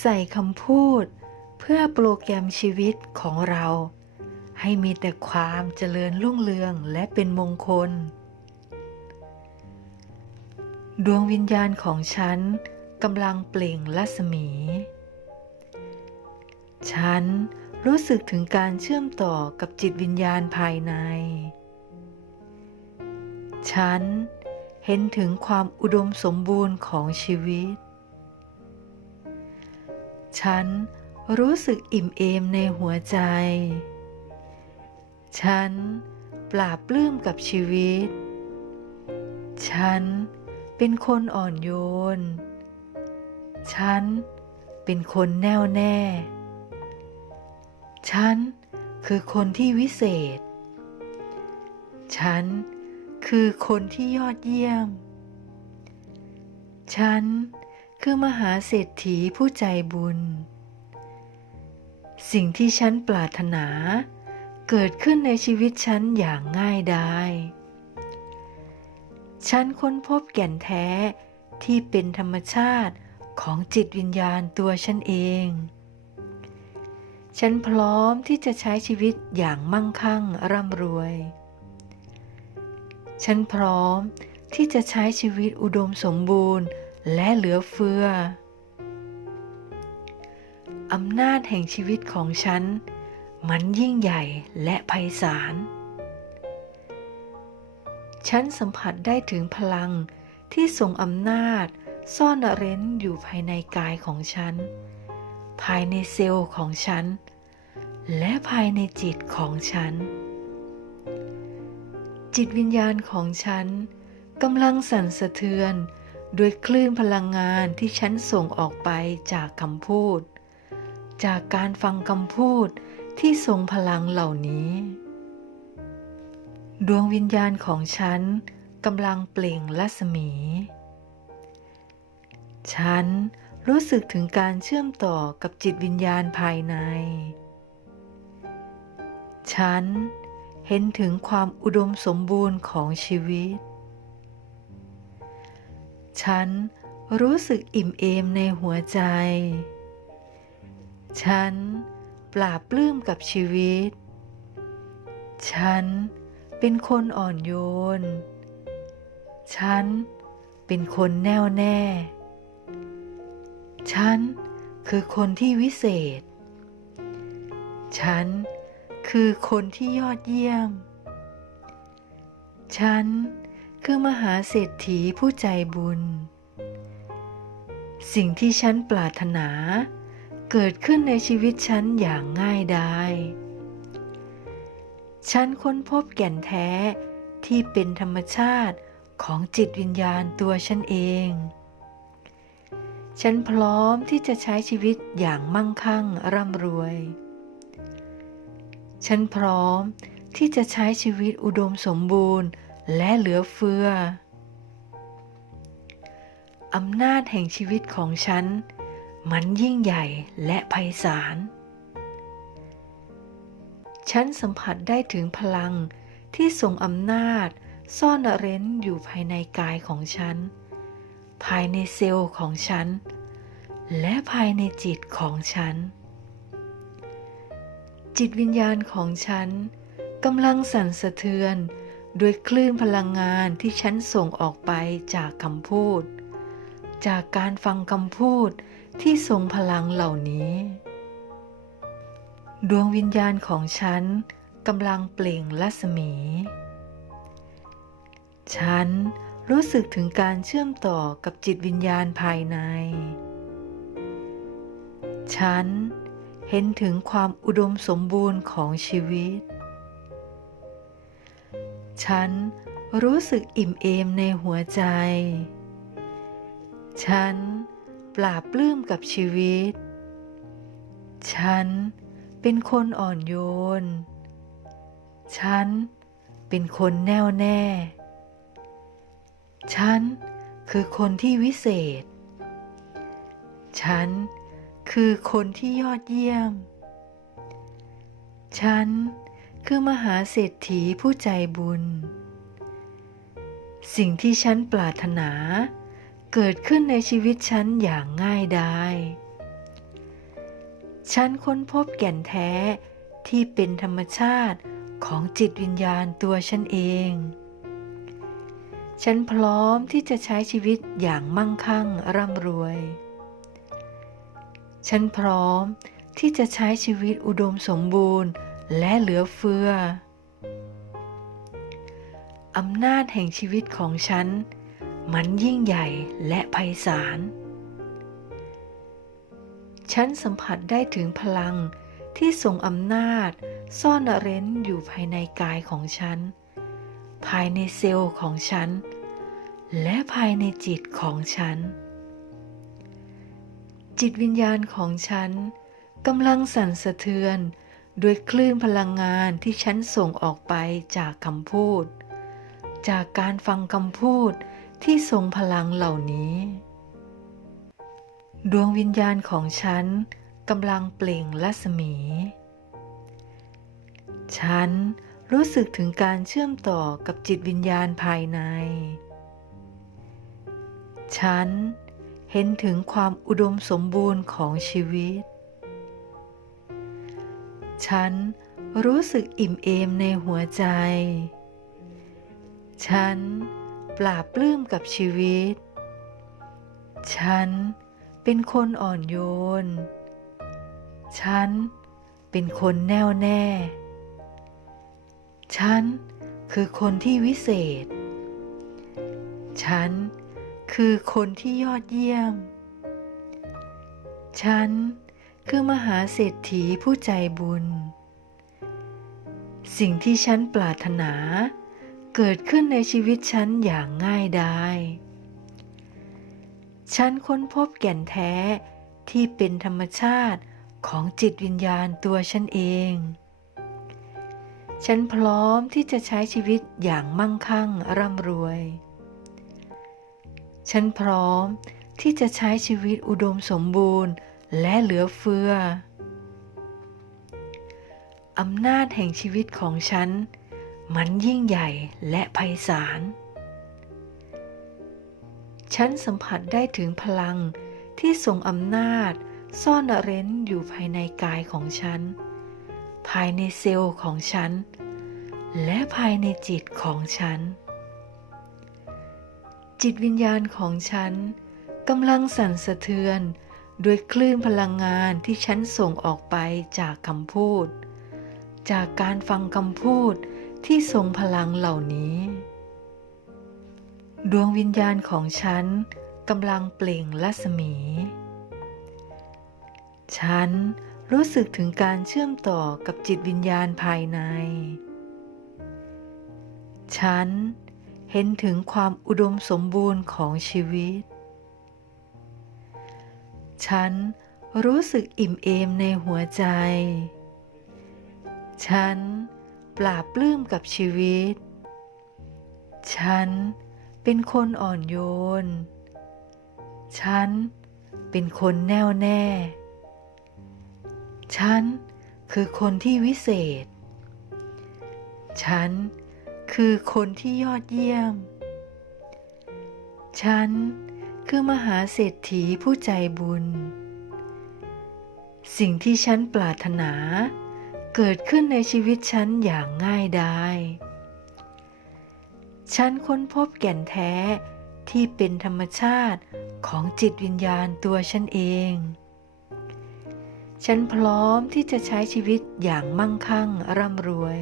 ใส่คำพูด เพื่อโปรแกรมชีวิตของเรา ให้มีแต่ความเจริญรุ่งเรืองและเป็นมงคล ดวงวิญญาณของฉันกำลังเปล่งรัศมี ฉันรู้สึกถึงการเชื่อมต่อกับจิตวิญญาณภายใน ฉันเห็นถึงความอุดมสมบูรณ์ของชีวิต ฉันรู้สึกอิ่มเอมในหัวใจ ฉันปราบปลื้มกับชีวิต ฉันเป็นคนอ่อนโยน ฉันเป็นคนแน่วแน่ ฉันคือคนที่วิเศษ ฉันคือคนที่ยอดเยี่ยม ฉัน คือมหาเศรษฐีผู้ใจบุญ สิ่งที่ฉันปรารถนา เกิดขึ้นในชีวิตฉันอย่างง่ายดาย ฉันค้นพบแก่นแท้ที่เป็นธรรมชาติของจิตวิญญาณตัวฉันเอง ฉันพร้อมที่จะใช้ชีวิตอย่างมั่งคั่งร่ำรวย ฉันพร้อมที่จะใช้ชีวิตอุดมสมบูรณ์ และเหลือเฟือ อำนาจแห่งชีวิตของฉัน มันยิ่งใหญ่และไพศาล ฉันสัมผัสได้ถึงพลังที่ทรงอำนาจซ่อนเร้นอยู่ภายในกายของฉัน ภายในเซลล์ของฉัน และภายในจิตของฉัน จิตวิญญาณของฉันกำลังสั่นสะเทือน ด้วยคลื่นพลังงานที่ฉันส่งออกไปจากคำพูด จากการฟังคำพูดที่ทรงพลังเหล่านี้ ดวงวิญญาณของฉันกำลังเปล่งรัศมี ฉันรู้สึกถึงการเชื่อมต่อกับจิตวิญญาณภายใน ฉันเห็นถึงความอุดมสมบูรณ์ของชีวิต ฉันรู้สึกอิ่มเอมในหัวใจ ฉันปราบปลื้มกับชีวิต ฉันเป็นคนอ่อนโยน ฉันเป็นคนแน่วแน่ ฉันคือคนที่วิเศษ ฉันคือคนที่ยอดเยี่ยม ฉัน คือมหาเศรษฐีผู้ใจบุญ สิ่งที่ฉันปรารถนา เกิดขึ้นในชีวิตฉันอย่างง่ายดายฉันค้นพบแก่นแท้ที่เป็นธรรมชาติของจิตวิญญาณตัวฉันเอง ฉันพร้อมที่จะใช้ชีวิตอย่างมั่งคั่งร่ำรวย ฉันพร้อมที่จะใช้ชีวิตอุดมสมบูรณ์ และเหลือเฟือ อำนาจแห่งชีวิตของฉัน มันยิ่งใหญ่และไพศาล ฉันสัมผัสได้ถึงพลังที่ทรงอำนาจซ่อนเร้นอยู่ภายในกายของฉัน ภายในเซลล์ของฉัน และภายในจิตของฉัน จิตวิญญาณของฉันกำลังสั่นสะเทือน ด้วยคลื่นพลังงานที่ฉันส่งออกไปจากคำพูด จากการฟังคำพูดที่ทรงพลังเหล่านี้ ดวงวิญญาณของฉันกำลังเปล่งรัศมี ฉันรู้สึกถึงการเชื่อมต่อกับจิตวิญญาณภายใน ฉันเห็นถึงความอุดมสมบูรณ์ของชีวิต ฉันรู้สึกอิ่มเอมในหัวใจ ฉันปราบปลื้มกับชีวิต ฉันเป็นคนอ่อนโยน ฉันเป็นคนแน่วแน่ ฉันคือคนที่วิเศษ ฉันคือคนที่ยอดเยี่ยม ฉัน คือมหาเศรษฐีผู้ใจบุญ สิ่งที่ฉันปรารถนา เกิดขึ้นในชีวิตฉันอย่างง่ายดายฉันค้นพบแก่นแท้ที่เป็นธรรมชาติของจิตวิญญาณตัวฉันเอง ฉันพร้อมที่จะใช้ชีวิตอย่างมั่งคั่งร่ำรวย ฉันพร้อมที่จะใช้ชีวิตอุดมสมบูรณ์ และเหลือเฟือ อำนาจแห่งชีวิตของฉัน มันยิ่งใหญ่และไพศาล ฉันสัมผัสได้ถึงพลังที่ทรงอำนาจซ่อนเร้นอยู่ภายในกายของฉัน ภายในเซลล์ของฉัน และภายในจิตของฉัน จิตวิญญาณของฉันกำลังสั่นสะเทือน ด้วยคลื่นพลังงานที่ฉันส่งออกไปจากคำพูด จากการฟังคำพูดที่ทรงพลังเหล่านี้ ดวงวิญญาณของฉันกำลังเปล่งรัศมี ฉันรู้สึกถึงการเชื่อมต่อกับจิตวิญญาณภายใน ฉันเห็นถึงความอุดมสมบูรณ์ของชีวิต ฉันรู้สึกอิ่มเอมในหัวใจ ฉันปราบปลื้มกับชีวิต ฉันเป็นคนอ่อนโยน ฉันเป็นคนแน่วแน่ ฉันคือคนที่วิเศษ ฉันคือคนที่ยอดเยี่ยม ฉัน คือมหาเศรษฐีผู้ใจบุญ สิ่งที่ฉันปรารถนาเกิดขึ้นในชีวิตฉันอย่างง่ายดายฉันค้นพบแก่นแท้ที่เป็นธรรมชาติของจิตวิญญาณตัวฉันเอง ฉันพร้อมที่จะใช้ชีวิตอย่างมั่งคั่งร่ำรวย ฉันพร้อมที่จะใช้ชีวิตอุดมสมบูรณ์ และเหลือเฟือ อำนาจแห่งชีวิตของฉัน มันยิ่งใหญ่และไพศาล ฉันสัมผัสได้ถึงพลังที่ทรงอำนาจซ่อนเร้นอยู่ภายในกายของฉัน ภายในเซลล์ของฉัน และภายในจิตของฉัน จิตวิญญาณของฉันกำลังสั่นสะเทือน ด้วยคลื่นพลังงานที่ฉันส่งออกไปจากคำพูด จากการฟังคำพูดที่ทรงพลังเหล่านี้ ดวงวิญญาณของฉันกำลังเปล่งรัศมี ฉันรู้สึกถึงการเชื่อมต่อกับจิตวิญญาณภายใน ฉันเห็นถึงความอุดมสมบูรณ์ของชีวิต ฉันรู้สึกอิ่มเอมในหัวใจ ฉันปราบปลื้มกับชีวิต ฉันเป็นคนอ่อนโยน ฉันเป็นคนแน่วแน่ ฉันคือคนที่วิเศษ ฉันคือคนที่ยอดเยี่ยม ฉัน คือมหาเศรษฐีผู้ใจบุญ สิ่งที่ฉันปรารถนา เกิดขึ้นในชีวิตฉันอย่างง่ายดายฉันค้นพบแก่นแท้ที่เป็นธรรมชาติของจิตวิญญาณตัวฉันเอง ฉันพร้อมที่จะใช้ชีวิตอย่างมั่งคั่งร่ำรวย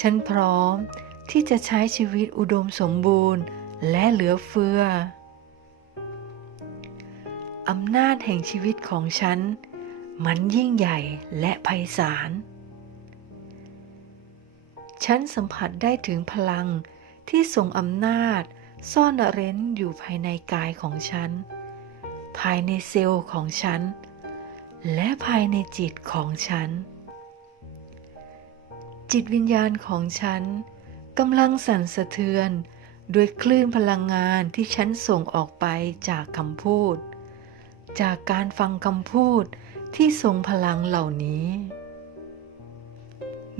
ฉันพร้อมที่จะใช้ชีวิตอุดมสมบูรณ์ และเหลือเฟือ อำนาจแห่งชีวิตของฉัน มันยิ่งใหญ่และไพศาล ฉันสัมผัสได้ถึงพลังที่ทรงอำนาจซ่อนเร้นอยู่ภายในกายของฉัน ภายในเซลล์ของฉัน และภายในจิตของฉัน จิตวิญญาณของฉันกำลังสั่นสะเทือน ด้วยคลื่นพลังงานที่ฉันส่งออกไปจากคำพูด จากการฟังคำพูดที่ทรงพลังเหล่านี้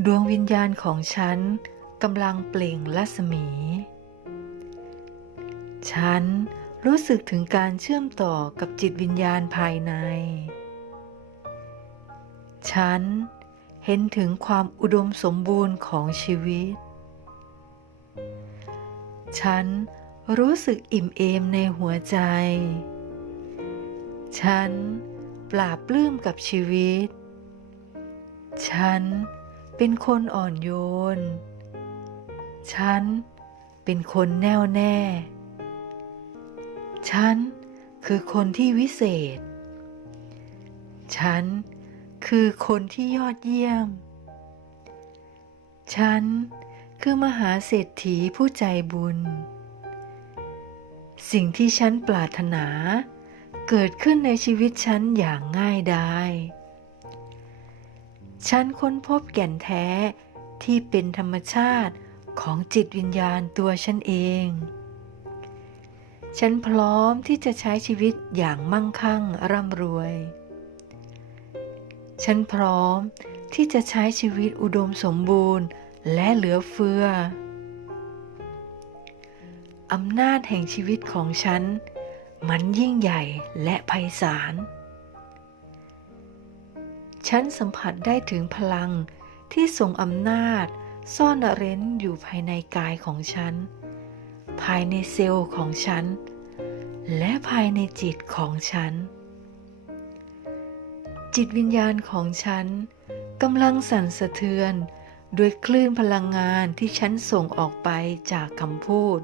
ดวงวิญญาณของฉันกำลังเปล่งรัศมี ฉันรู้สึกถึงการเชื่อมต่อกับจิตวิญญาณภายใน ฉันเห็นถึงความอุดมสมบูรณ์ของชีวิต ฉันรู้สึกอิ่มเอมในหัวใจ ฉันปราบปลื้มกับชีวิต ฉันเป็นคนอ่อนโยน ฉันเป็นคนแน่วแน่ ฉันคือคนที่วิเศษ ฉันคือคนที่ยอดเยี่ยม ฉัน คือมหาเศรษฐีผู้ใจบุญ สิ่งที่ฉันปรารถนา เกิดขึ้นในชีวิตฉันอย่างง่ายดายฉันค้นพบแก่นแท้ที่เป็นธรรมชาติของจิตวิญญาณตัวฉันเอง ฉันพร้อมที่จะใช้ชีวิตอย่างมั่งคั่งร่ำรวย ฉันพร้อมที่จะใช้ชีวิตอุดมสมบูรณ์ และเหลือเฟือ อำนาจแห่งชีวิตของฉัน มันยิ่งใหญ่และไพศาล ฉันสัมผัสได้ถึงพลังที่ทรงอำนาจซ่อนเร้นอยู่ภายในกายของฉัน ภายในเซลล์ของฉัน และภายในจิตของฉัน จิตวิญญาณของฉันกำลังสั่นสะเทือน ด้วยคลื่นพลังงานที่ฉันส่งออกไปจากคำพูด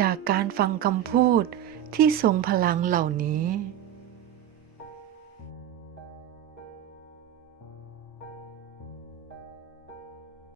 จากการฟังคำพูดที่ทรงพลังเหล่านี้